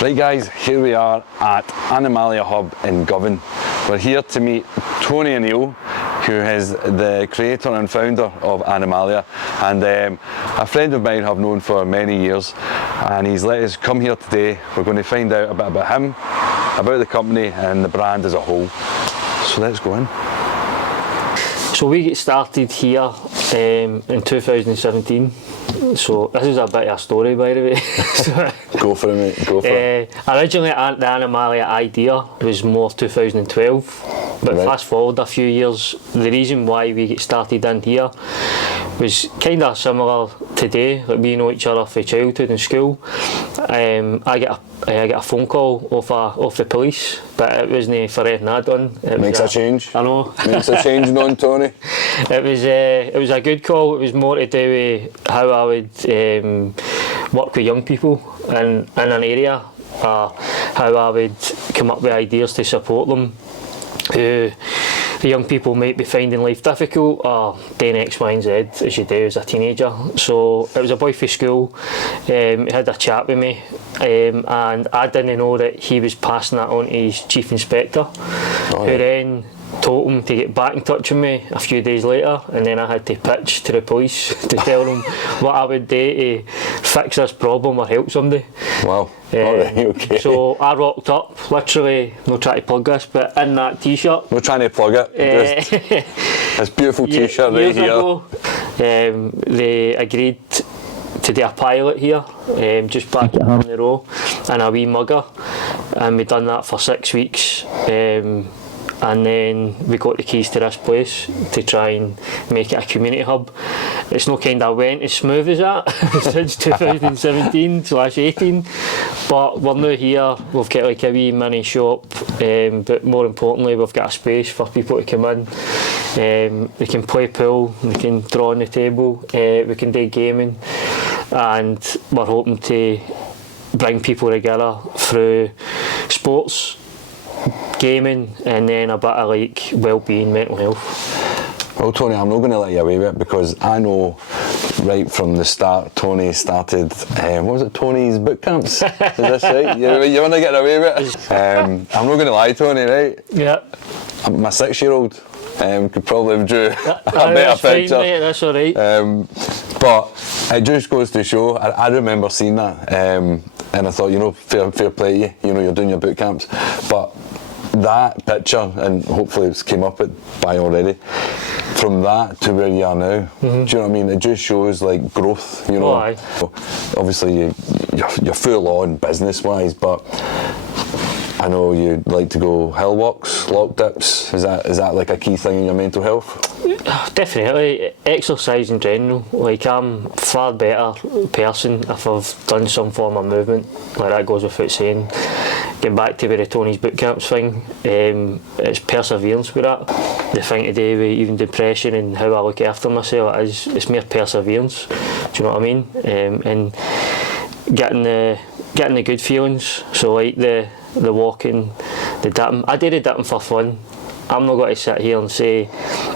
Right guys, here we are at Animalia Hub in Govan. We're here to meet Tony O'Neill, who is the creator and founder of Animalia, and a friend of mine I've known for many years, and he's let us come here today. We're going to find out a bit about him, about the company and the brand as a whole. So let's go in. So we get started here in 2017. So this is a bit of a story, by the way. Go for it, mate. Go for it. Originally, the Animalia idea was more 2012, but right. Fast forward a few years, the reason why we get started in here was kind of similar today. Like, we know each other from childhood and school. I get a phone call off the police, but it wasn't for anything I'd done. Makes a change. I know. Makes a change, non Tony. It was a good call. It was more to do with how I would work with young people in an area, how I would come up with ideas to support them. The young people might be finding life difficult or doing X, Y and Z as you do as a teenager. So it was a boy from school, he had a chat with me, and I didn't know that he was passing that on to his chief inspector, who then told him to get back in touch with me a few days later, and then I had to pitch to the police to tell them what I would do to fix this problem or help somebody. Wow. Alright, okay. So I rocked up, literally, no trying to plug this, but in that t-shirt. No trying to plug it. Just this beautiful t-shirt right here. Ago, they agreed to do a pilot here, just back at Harmony Row, in a wee mugger, and we done that for 6 weeks. And then we got the keys to this place to try and make it a community hub. It's not kind of went as smooth as that since 2017/18, but we're now here. We've got like a wee mini shop, but more importantly we've got a space for people to come in. They can play pool, they can draw on the table, we can do gaming, and we're hoping to bring people together through sports, gaming, and then a bit of like well-being, mental health. Well, Tony, I'm not going to let you away with it, because I know right from the start Tony started, what was it, Tony's Bootcamps? Is this right? You want to get away with it? I'm not going to lie, Tony, right? Yeah. My 6-year-old could probably have drew a better that's picture. Fine, mate, that's alright. But it just goes to show, I remember seeing that, and I thought, you know, fair play to you, you know, you're doing your boot camps, but that picture, and hopefully it's came up by already, from that to where you are now, do you know what I mean? It just shows like growth, you know. Aye. Obviously you're full on business wise, but I know you like to go hill walks, lock dips. Is that like a key thing in your mental health? Definitely. Exercise in general. Like, I'm a far better person if I've done some form of movement. Like, that goes without saying. Getting back to the Tony's Bootcamps thing, it's perseverance with that. The thing to do with even depression and how I look after myself, it's mere perseverance. Do you know what I mean? And getting the good feelings. So like the walking, the dipping. I do the dipping for fun. I'm not going to sit here and say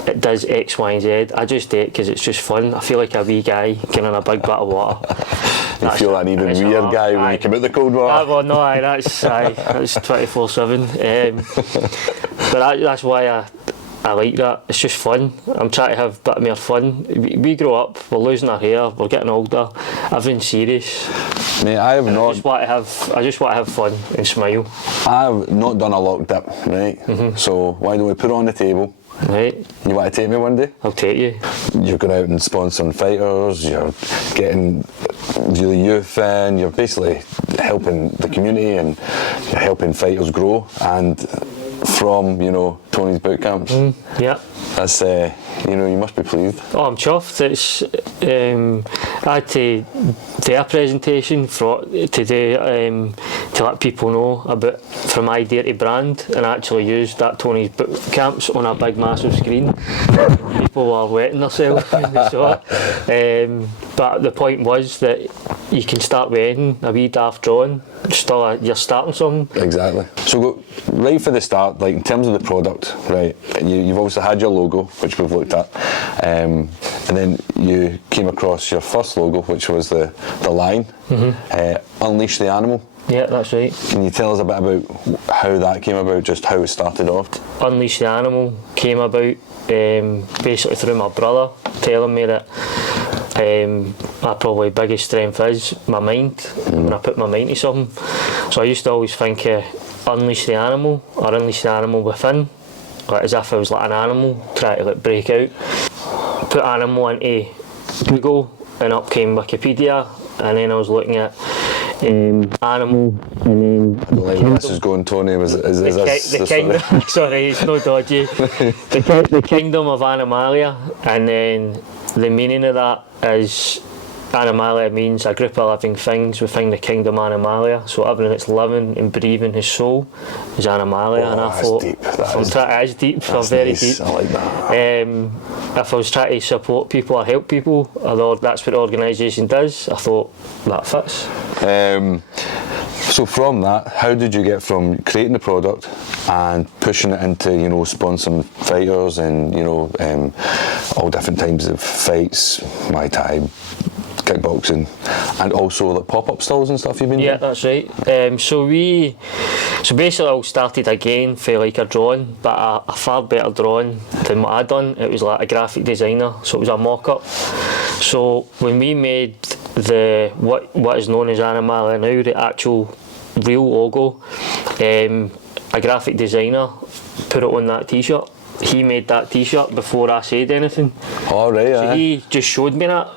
it does X, Y and Z. I just do it because it's just fun. I feel like a wee guy getting in a big butt of water. You feel an even weird guy when you come out the cold water? Well, no, that's 24/7. But that's why I like that. It's just fun. I'm trying to have a bit more fun. We grow up, we're losing our hair, we're getting older, everything's serious. Mate, I have not. I just want to have fun and smile. I've not done a lock dip, right? So why don't we put it on the table? Right. You want to take me one day? I'll take you. You're going out and sponsoring fighters, you're getting really youth in, you're basically helping the community and you're helping fighters grow, and from, you know, Tony's Bootcamps. Yeah. That's, you know, you must be pleased. Oh, I'm chuffed. It's, I had to do a presentation to let people know about from idea to brand, and I actually used that Tony's Bootcamps on a big massive screen. People were wetting themselves when they saw it. But the point was that you can start with anything, a wee daft drawing. You're starting something. Exactly. So go right for the start, like in terms of the product, right? You've obviously had your logo, which we've looked at, and then you came across your first logo, which was the lion, Unleash the Animal. Yeah, that's right. Can you tell us a bit about how that came about, just how it started off? Unleash the Animal came about basically through my brother telling me that my probably biggest strength is my mind, when I put my mind to something. So I used to always think unleash the animal or unleash the animal within, like as if I was like an animal trying to like break out. Put animal into Google and up came Wikipedia, and then I was looking at animal, and then I don't like where this is going, Tony. the kingdom. Sorry, it's no dodgy. the kingdom of Animalia, and then the meaning of that is Animalia means a group of living things within the kingdom Animalia. So everything that's living and breathing his soul is Animalia. Oh, and I that's thought, deep. it is deep. That's Very nice. deep. I like that. If I was trying to support people or help people, although that's what the organisation does, I thought that fits. So from that, how did you get from creating the product and pushing it into, you know, sponsoring fighters and, you know, all different types of fights, Muay Thai, kickboxing, and also the pop-up stalls and stuff you've been Yeah, doing? that's right. So basically I started again for like a drawing, but a far better drawing than what I'd done. It was like a graphic designer, so it was a mock-up. So when we made what is known as Animalia now, the actual real logo, a graphic designer put it on that t-shirt. He made that t-shirt before I said anything. All right, So he just showed me that,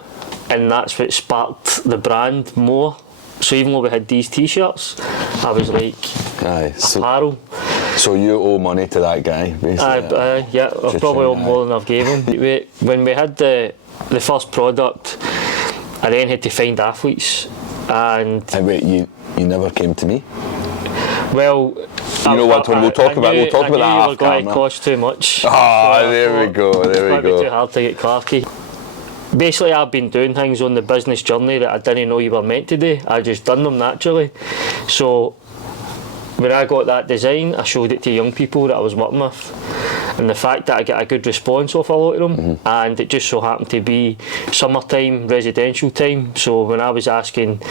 and that's what sparked the brand more. So even though we had these t-shirts, I was like, apparel. So you owe money to that guy, basically. Yeah, I've probably owe more than I've gave him. When we had the first product, I then had to find athletes, and Wait, you never came to me? well, You know what, Tony, we'll talk about that I knew off you were going to camera. cost too much. Ah, So I there we thought go, there we It's might be go. too hard to get Clarky. Basically, I've been doing things on the business journey that I didn't know you were meant to do. I just done them naturally. So when I got that design, I showed it to young people that I was working with. And the fact that I get a good response off a lot of them, and it just so happened to be summertime, residential time. So when I was asking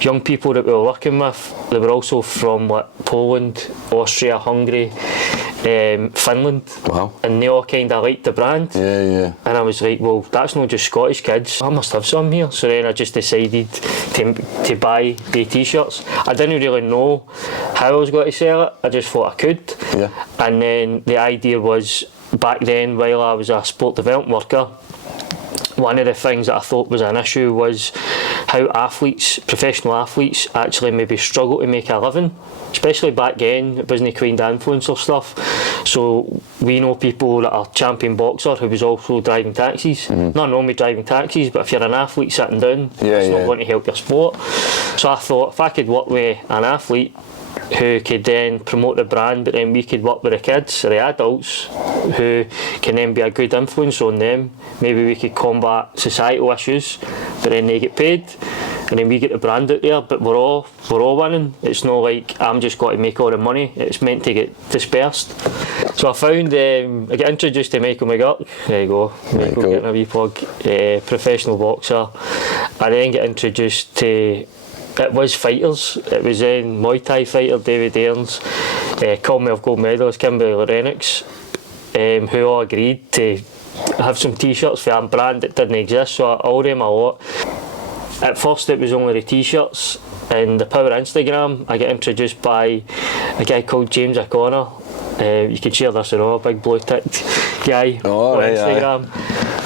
young people that we were working with, they were also from like Poland, Austria, Hungary, Finland, Wow. and they all kind of liked the brand. Yeah. And I was like, well, that's not just Scottish kids. I must have some here. So then I just decided to buy the t-shirts. I didn't really know how I was going to sell it. I just thought I could. Yeah. And then the idea was, back then, while I was a sport development worker, one of the things that I thought was an issue was how professional athletes, actually maybe struggle to make a living. Especially back then, it wasn't quite influencer stuff. So we know people that are champion boxer who was also driving taxis. Not only driving taxis, but if you're an athlete sitting down, it's not going to help your sport. So I thought, if I could work with an athlete who could then promote the brand, but then we could work with the kids or the adults who can then be a good influence on them. Maybe we could combat societal issues, but then they get paid, and then we get the brand out there. But we're all winning. It's not like I'm just got to make all the money. It's meant to get dispersed. So I found I got introduced to Michael McGurk. There you go, Michael getting a wee plug. Professional boxer. I then get introduced to. It was fighters. It was then Muay Thai fighter David Aarons, Commonwealth gold medalist Kimberly Lennox, who all agreed to have some t-shirts for a brand that didn't exist. So I owe them a lot. At first it was only the t-shirts, and the power Instagram, I get introduced by a guy called James O'Connor. You can share this and all, big blue ticked guy on Instagram,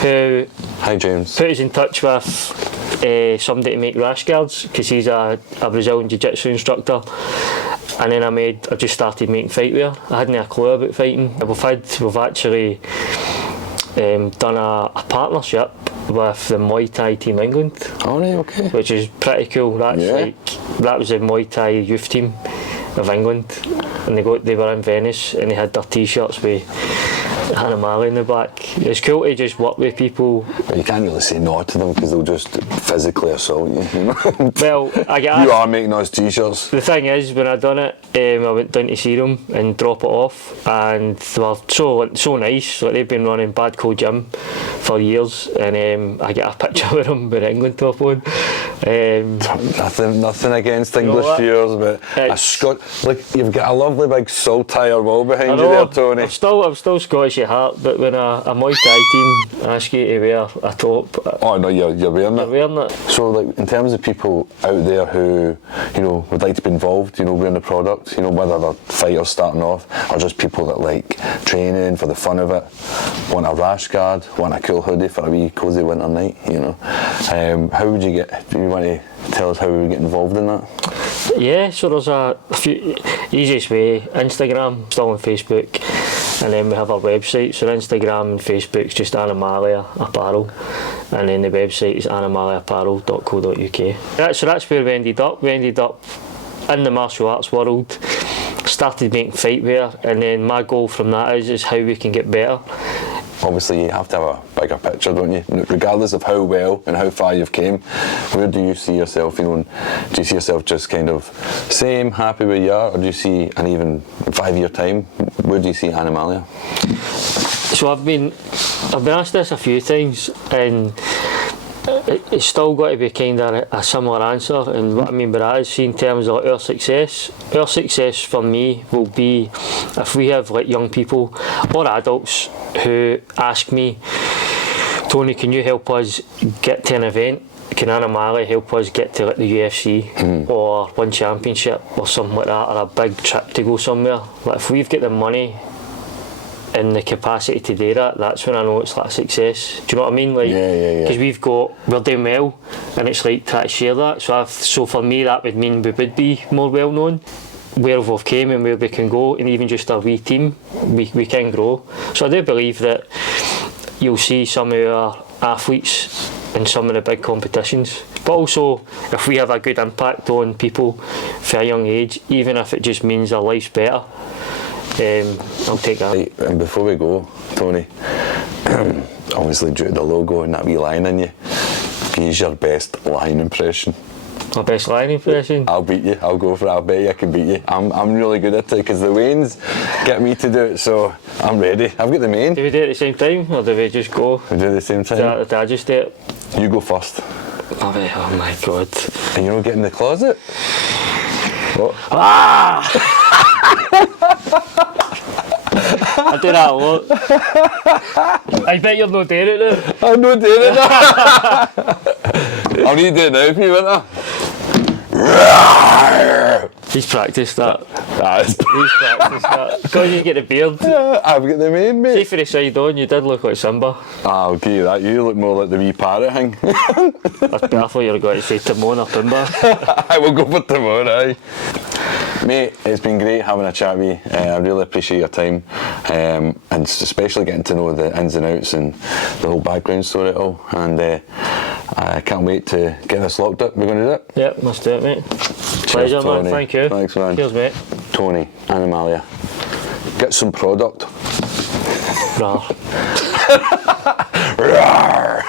who Hi James. put us in touch with somebody to make rash guards, because he's a Brazilian Jiu-Jitsu instructor. And then I just started making fightwear. I hadn't a clue about fighting. We've actually done a partnership with the Muay Thai Team England. Oh, right, okay. Which is pretty cool. That was the Muay Thai youth team of England, and they were in Venice, and they had their t-shirts with Animalia in the back. It's cool to just work with people. But you can't really say no to them because they'll just physically assault you, you know? Well, I get asked, you are making those t-shirts. the thing is, when I done it, I went down to see them and drop it off, and they were so nice. Like, they've been running Bad Cold Gym for years, and I get a picture with them with the England top on. Nothing against English what? viewers, but a like you've got a lovely big saltire wall behind you there, Tony. I'm still Scottish at heart, but when a Muay Thai team ask you to wear a top, Oh no, you're wearing it. wearing it. So, like, in terms of people out there who, you know, would like to be involved, you know, wearing the product, you know, whether they're fighters starting off or just people that like training for the fun of it, want a rash guard, want a cool hoodie for a wee cosy winter night, you know. How would you get? Do you want to tell us how we would get involved in that? Yeah, so there's a few easiest way: Instagram, still on Facebook, and then we have our website. So Instagram and Facebook's just Animalia Apparel, and then the website is animaliaapparel.co.uk. So that's where we ended up. We ended up in the martial arts world, started making fight wear, and then my goal from that is how we can get better. Obviously, you have to have a bigger picture, don't you? Regardless of how well and how far you've came, where do you see yourself? You know, do you see yourself just kind of same, happy where you are, or do you see an even 5-year time? Where do you see Animalia? So I've been asked this a few times, and it's still got to be kind of a similar answer. And what I mean by that is, in terms of our success for me will be if we have like young people or adults who ask me, Tony, can you help us get to an event? Can Animalia help us get to like the UFC or one championship or something like that, or a big trip to go somewhere? Like if we've got the money and the capacity to do that, that's when I know it's like a success. Do you know what I mean? Like, Yeah. because we're doing well, and it's like try to share that. So for me, that would mean we would be more well known. Where we've came and where we can go, and even just a wee team, we can grow. So I do believe that you'll see some of our athletes in some of the big competitions. But also, if we have a good impact on people for a young age, even if it just means their life's better, I'll take that. Right, and before we go, Tony, obviously due to the logo and that wee line in you, use your best line impression. My best line impression? I'll beat you. I'll go for it. I'll bet you I can beat you. I'm really good at it because the Waynes get me to do it, so I'm ready. I've got the main. Do we do it at the same time, or do we just go? We do it at the same time. Did I just do it? You go first. Oh my god. And you don't get in the closet? What? Ah! I do that a lot. I bet you're not doing it now. I'm not doing it now. I'll need to do it now for you, won't I? He's practiced that. He's practiced that. Because you get the beard. I've got the main, mate. See, for the side on, you did look like Simba. I'll give you that. You look more like the wee parrot thing. That's better. You're going to say Timon or Pumbaa. I will go for Timon, aye. Mate, it's been great having a chat with you. I really appreciate your time, and especially getting to know the ins and outs and the whole background story of it all. And I can't wait to get this locked up. We're going to do it? Yep, let's do it, mate. Pleasure, man. Thank you. Thanks, man. Cheers, mate. Tony, Animalia, get some product. Rawr. Rawr.